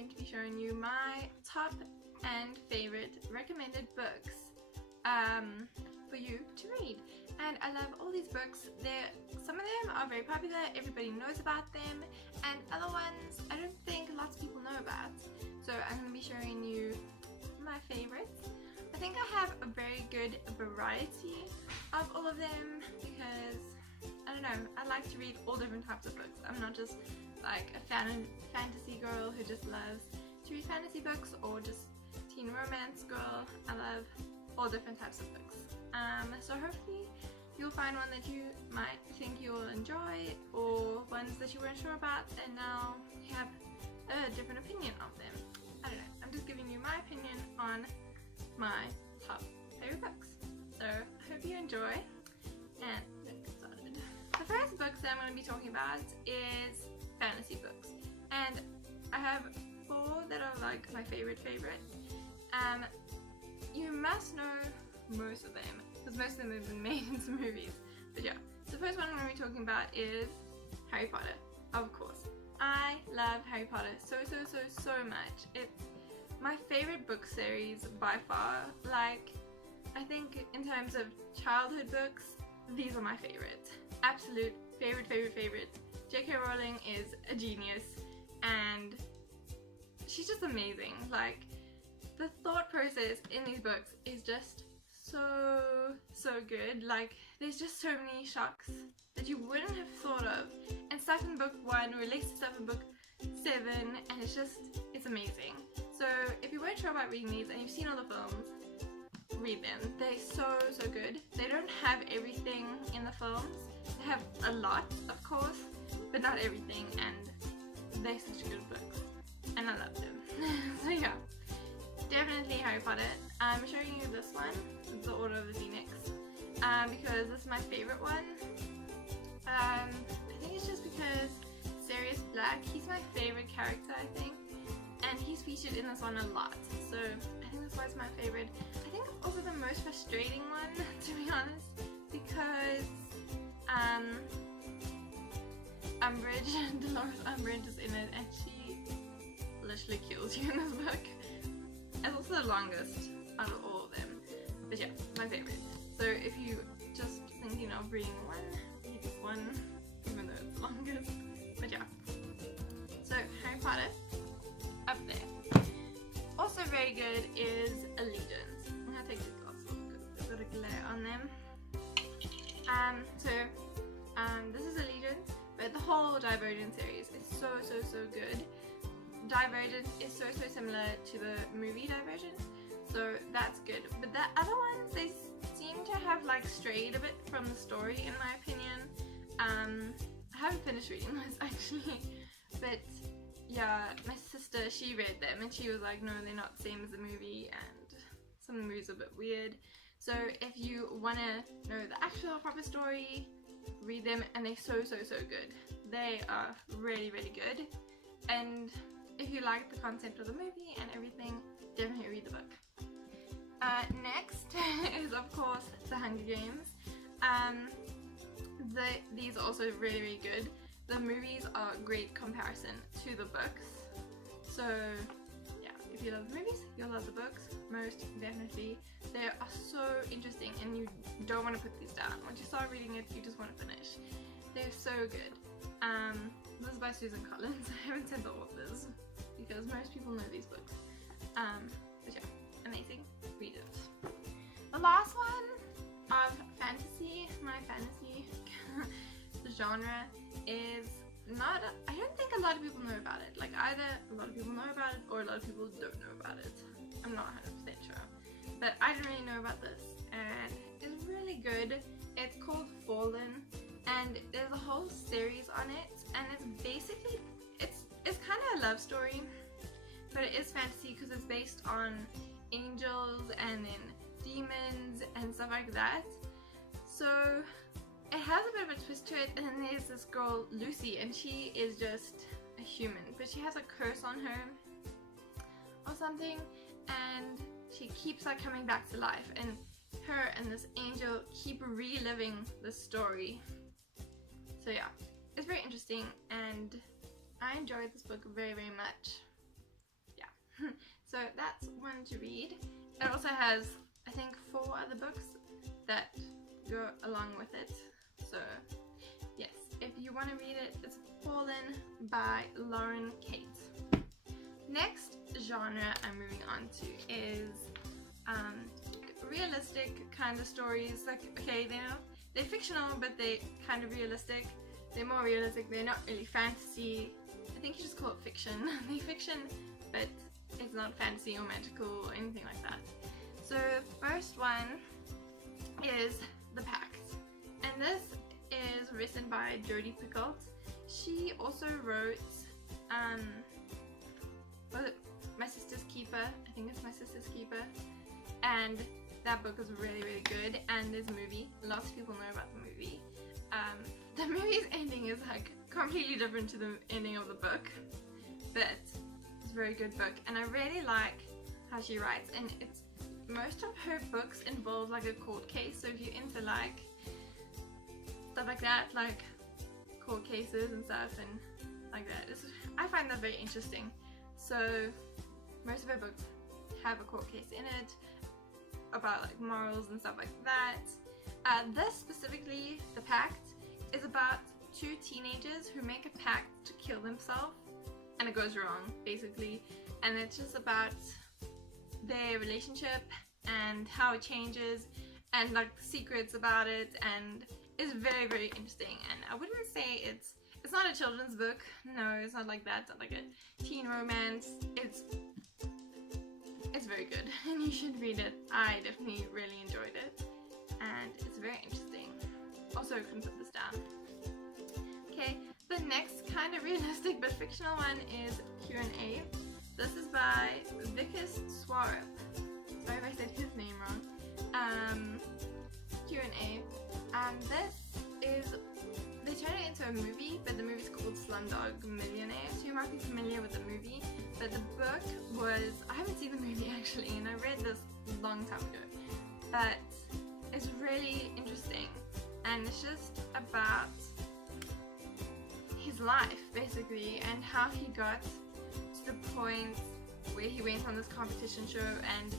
going to be showing you my top and favorite recommended books for you to read. And I love all these books. Some of them are very popular, everybody knows about them, and other ones I don't think lots of people know about. So I'm going to be showing you my favorites. I think I have a very good variety of all of them because, I don't know, I like to read all different types of books. I'm not just like a fantasy girl who just loves to read fantasy books, or just teen romance girl. I love all different types of books. So hopefully you'll find one that you might think you'll enjoy, or ones that you weren't sure about and now you have a different opinion of them. I don't know, I'm just giving you my opinion on my top favorite books. So I hope you enjoy, and let's get started. The first books that I'm going to be talking about is fantasy books, and I have 4 that are like my favorite. You must know most of them because most of them have been made into movies, but yeah. The first one I'm going to be talking about is Harry Potter, of course. I love Harry Potter so much. It's my favorite book series by far. Like, I think in terms of childhood books, these are my favorite. Absolute favorite. J.K. Rowling is a genius and she's just amazing. Like, the thought process in these books is just so good. Like, there's just so many shocks that you wouldn't have thought of, and stuff in book 1 relates to stuff in book 7, and it's amazing. So if you weren't sure about reading these and you've seen all the films, read them. They're so good. They don't have everything in the films. They have a lot, of course, but not everything, and they're such good books and I love them. So yeah, definitely Harry Potter. I'm showing you this one, The Order of the Phoenix, because this is my favorite one. I think it's just because Sirius Black, he's my favorite character, I think, and he's featured in this one a lot, so I think that's why it's my favorite. I think it's also the most frustrating one, to be honest, because Dolores Umbridge is in it, and she literally kills you in this book. It's also the longest out of all of them, but yeah, my favorite. So if you just thinking of reading one, read this one, even though it's the longest. But yeah, so Harry Potter, up there. Also very good is Allegiance. I'm gonna take these glasses off because there's a bit of glare on them. This is Allegiance, but the whole Divergent series is so good. Divergent is so similar to the movie Divergent, so that's good. But the other ones, they seem to have like strayed a bit from the story, in my opinion. I haven't finished reading this actually, but yeah, my sister, she read them and she was like, no, they're not the same as the movie, and some of the movies are a bit weird. So if you want to know the actual proper story, read them, and they're so good. They are really good, and if you like the concept of the movie and everything, definitely read the book. Next is of course The Hunger Games. These are also really good. The movies are a great comparison to the books. So yeah, if you love the movies, you'll love the books, most definitely. They are so interesting and you don't want to put these down. Once you start reading it, you just want to finish. They're so good. This is by Suzanne Collins. I haven't said the authors because most people know these books. But yeah, amazing. Read it. The last one of fantasy, my fantasy genre, is not, I don't think a lot of people know about it. Like, either a lot of people know about it or a lot of people don't know about it. I'm not 100% sure. But I didn't really know about this, and it's really good. It's called Fallen, and there's a whole series on it, and it's basically, it's kind of a love story, but it is fantasy because it's based on angels and then demons and stuff like that. So it has a bit of a twist to it, and then there's this girl Lucy, and she is just a human, but she has a curse on her or something, and she keeps like coming back to life, and her and this angel keep reliving the story. So yeah, it's very interesting, and I enjoyed this book very much. So that's one to read. It also has, I think, 4 other books that go along with it. So yes, if you want to read it, it's Fallen by Lauren Kate. Next genre I'm moving on to is realistic kind of stories. Like, okay, they're fictional, but they're kind of realistic. They're more realistic. They're not really fantasy. I think you just call it fiction. They're fiction, but it's not fantasy or magical or anything like that. So first one is The Pact, and this is written by Jodi Picoult. She also wrote was it My Sister's Keeper? I think it's My Sister's Keeper, and that book is really, really good. And there's a movie. Lots of people know about the movie. The movie's ending is like completely different to the ending of the book, but it's a very good book, and I really like how she writes. And it's most of her books involve like a court case, so if you're into like stuff like that, like court cases and stuff and like that, I find that very interesting. So most of her books have a court case in it about like morals and stuff like that. This specifically, The Pact, is about 2 teenagers who make a pact to kill themselves, and it goes wrong basically, and it's just about their relationship and how it changes and like the secrets about it, and it's very, very interesting. And I wouldn't say it's not a children's book. No, it's not like that. It's not like a teen romance. It's very good and you should read it. I definitely really enjoyed it and it's very interesting. Also, I couldn't put this down. Okay, the next kind of realistic but fictional one is Q&A. This is by Vikas Swarup. Sorry if I said his name wrong. Q&A. This is, they turned it into a movie, but the movie's called Slumdog Millionaire, so you might be familiar with the movie. But the book was, I haven't seen the movie actually, and I read this a long time ago. But it's really interesting, and it's just about his life basically, and how he got to the point where he went on this competition show, and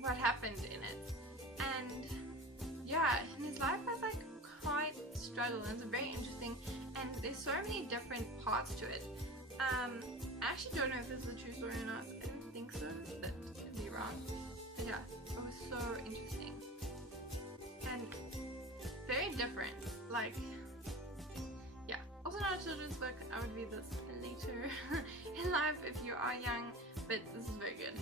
what happened in it. And yeah, and his life has like quite struggle, and it's very interesting, and there's so many different parts to it. I actually don't know if this is a true story or not. I don't think so, but I could be wrong. But yeah, it was so interesting and very different. Like, yeah, also not a children's book. I would read this later in life if you are young, but this is very good.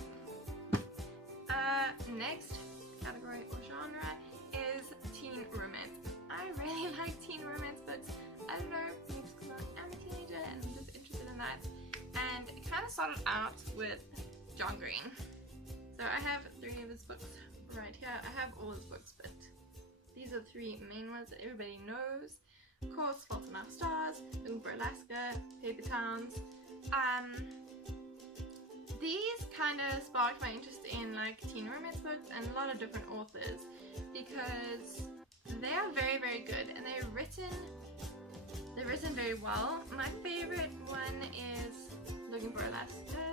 Next category or genre is teen romance. I really like teen romance books. I don't know, maybe it's because I'm a teenager and I'm just interested in that. And it kind of started out with John Green. So I have 3 of his books right here. I have all his books, but these are 3 main ones that everybody knows. Of course, Fault in Our Stars, Looking for Alaska, Paper Towns. These kind of sparked my interest in like teen romance books and a lot of different authors, because they are very, very good, and they're written very well. My favorite one is Looking for Alaska,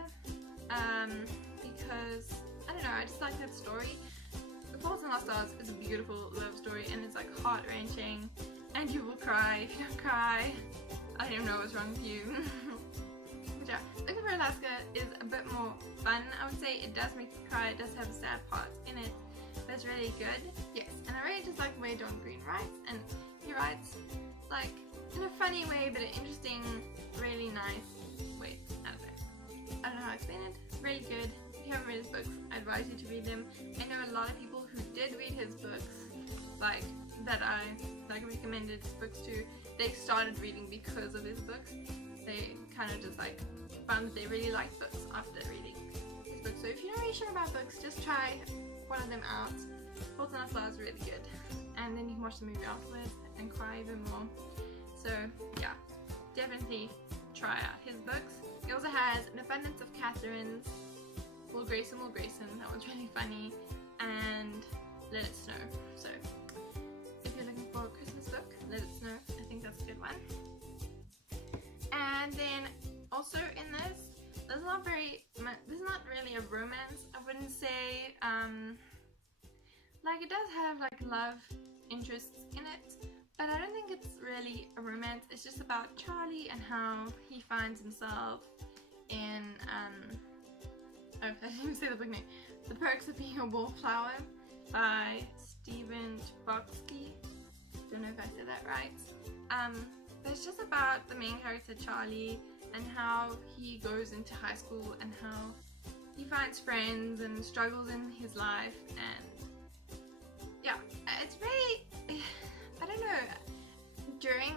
because I don't know, I just like that story. The Fault in Our Stars is a beautiful love story, and it's like heart-wrenching, and you will cry if you don't cry. I don't know what's wrong with you. But yeah, Looking for Alaska is a bit more fun, I would say. It does make you cry, it does have sad parts in it, but it's really good. Yes, and I really just like the way John Green writes, and he writes like in a funny way, but an interesting, really nice way. I don't know how to explain it. Really good. If you haven't read his books, I advise you to read them. I know a lot of people who did read his books, like that I recommended his books to, they started reading because of his books. They kind of just like found that they really liked books after reading his books. So if you're not really sure about books, just try one of them out. Fault in Our Stars is really good, and then you can watch the maybe afterwards and cry even more. So yeah, definitely try out his books. He also has An Abundance of Catherines, Will Grayson, that one's really funny, and Let It Snow. So if you're looking for a Christmas book, Let It Snow, I think that's a good one. And then also in this, there's not really a romance. I wouldn't say, like it does have like love interests in it, but I don't think it's really a romance. It's just about Charlie and how he finds himself in, oh, I didn't even say the book name, The Perks of Being a Wallflower by Chbosky. Don't know if I said that right. But it's just about the main character Charlie and how he goes into high school and how he finds friends and struggles in his life, and yeah, it's really, I don't know,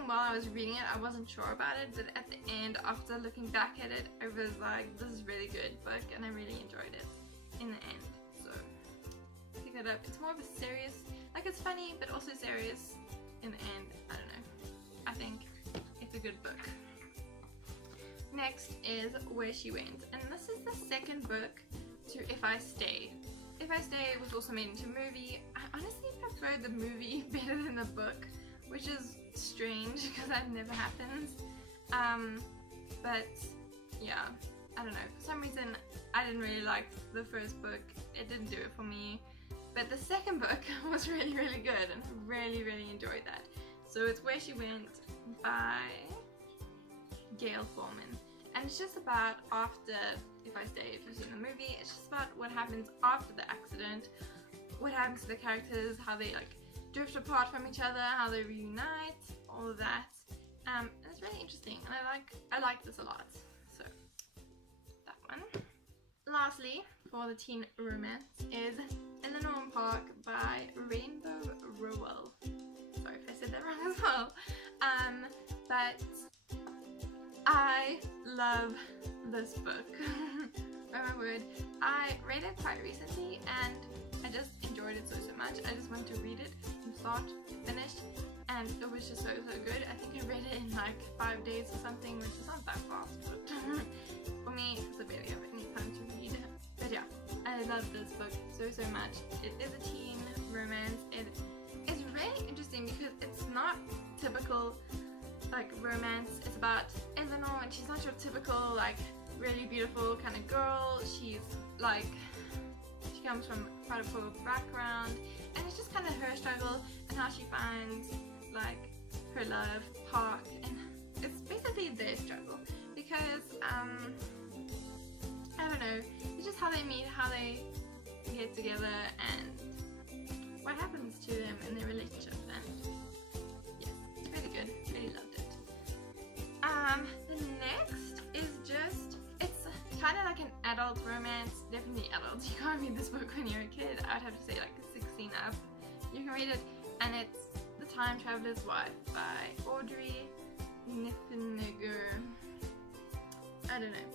while I was reading it I wasn't sure about it, but at the end, after looking back at it, I was like, this is a really good book and I really enjoyed it in the end, so pick it up. It's more of a serious, like it's funny but also serious in the end. I don't know, I think it's a good book. Next is Where She Went, and this is the second book to If I Stay. If I Stay was also made into a movie. I honestly prefer the movie better than the book, which is strange because that never happens. But yeah, I don't know, for some reason I didn't really like the first book. It didn't do it for me, but the second book was really good and I really enjoyed that. So it's Where She Went by Gayle Forman, and it's just about after If I Stay. If you've seen the movie, it's just about what happens after the accident, what happens to the characters, how they like drift apart from each other, how they reunite, all of that. And it's really interesting, and I like this a lot. So that one. Lastly, for the teen romance is Eleanor and Park by Rainbow Rowell. Sorry if I said that wrong as well. But I love this book. Oh my word. I read it quite recently and I just enjoyed it so much. I just went to read it from start to finish and it was just so good. I think I read it in like 5 days or something, which is not that fast, but for me, because I barely have any time to read. But yeah, I love this book so much. It is a teen romance. It's really interesting because it's not typical like romance. It's about Eleanor and she's not your typical like really beautiful kind of girl. She's like, she comes from quite a poor background and it's just kind of her struggle and how she finds like her love, Park, and it's basically their struggle because I don't know, it's just how they meet, how they get together and what happens to them in their relationship, and yeah, it's really good, really loved it. The next is just, it's kind of like an adult romance, definitely adult. You can't read this book when you're a kid. I'd have to say like 16 up. You can read it, and it's The Time Traveler's Wife by Audrey Niffenegger. I don't know.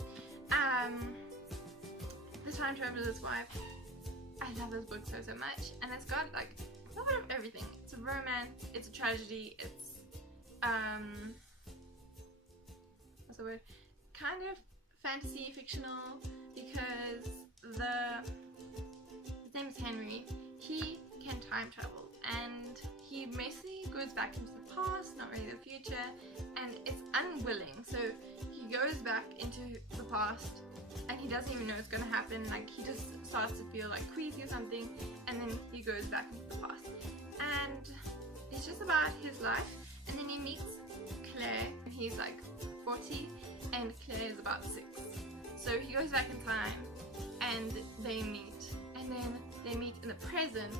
The Time Traveler's Wife. I love this book so much, and it's got like a little bit of everything. It's a romance, it's a tragedy, it's what's the word? Kind of fantasy fictional because his name is Henry. He can time travel and he basically goes back into the past, not really the future, and it's unwilling. So he goes back into the past and he doesn't even know it's gonna happen. Like he just starts to feel like queasy or something, and then he goes back into the past. And it's just about his life. And then he meets Claire, and he's like 40, and Claire is about 6. So he goes back in time, and they meet. And then they meet in the present,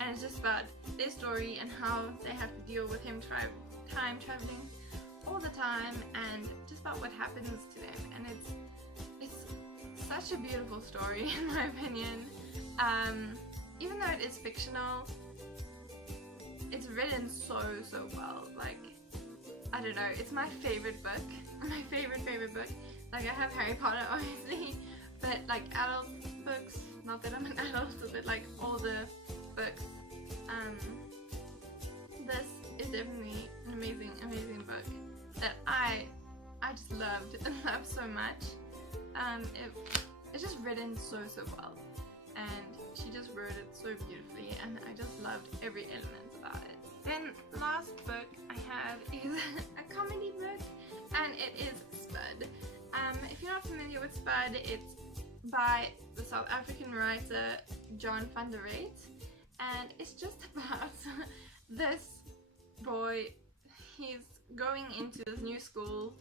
and it's just about their story and how they have to deal with him time traveling all the time, and just about what happens to them. And it's such a beautiful story in my opinion. Even though it is fictional, it's written so well. Like, I don't know, it's my favorite book. My favorite book. Like, I have Harry Potter obviously, but like adult books, not that I'm an adult, but like all the books, this is definitely an amazing book that I just loved and loved so much. It's just written so well, and she just wrote it so beautifully, and I just loved every element about it. Then last book I have is a comedy book, and it is Spud. If you're not familiar with Spud, it's by the South African writer John van der Reet, and it's just about this boy. He's going into this new school,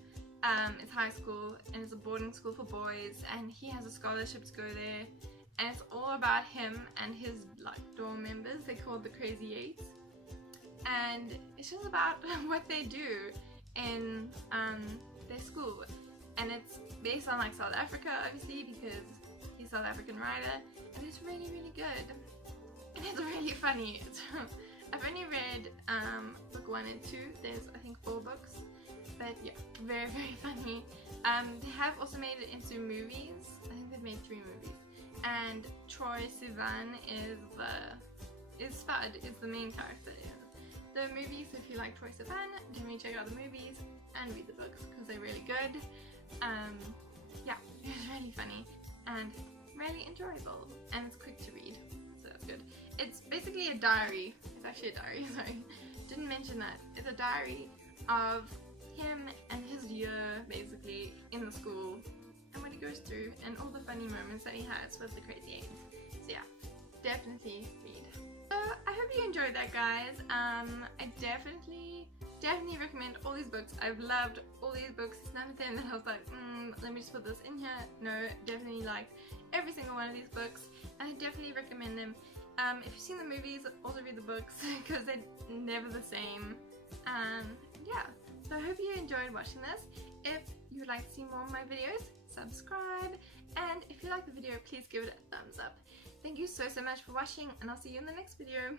it's high school, and it's a boarding school for boys, and he has a scholarship to go there, and it's all about him and his like dorm members. They're called the Crazy Eight, and it's just about what they do in their school, and it's based on like South Africa, obviously, because he's a South African writer, and it's really, really good, and it's really funny. I've only read book 1 and 2. There's I think 4 books, but yeah, very, very funny. They have also made it into movies. I think they've made 3 movies, and Troy Sivan is Spud, is the main character in the movies. So if you like Troy Sivan, definitely check out the movies and read the books because they're really good. Yeah, it's really funny and really enjoyable, and it's quick to read, so that's good. It's basically a diary. It's actually a diary, sorry. Didn't mention that. It's a diary of him and his year, basically, in the school, and what he goes through, and all the funny moments that he has with the Crazy Eight. So yeah, definitely read. So I hope you enjoyed that, guys. I definitely recommend all these books. I've loved all these books. None of them that I was like, let me just put this in here. No, definitely liked every single one of these books, and I definitely recommend them. If you've seen the movies, also read the books because they're never the same. Yeah, so I hope you enjoyed watching this. If you would like to see more of my videos, subscribe, and if you like the video, please give it a thumbs up. Thank you so much for watching, and I'll see you in the next video.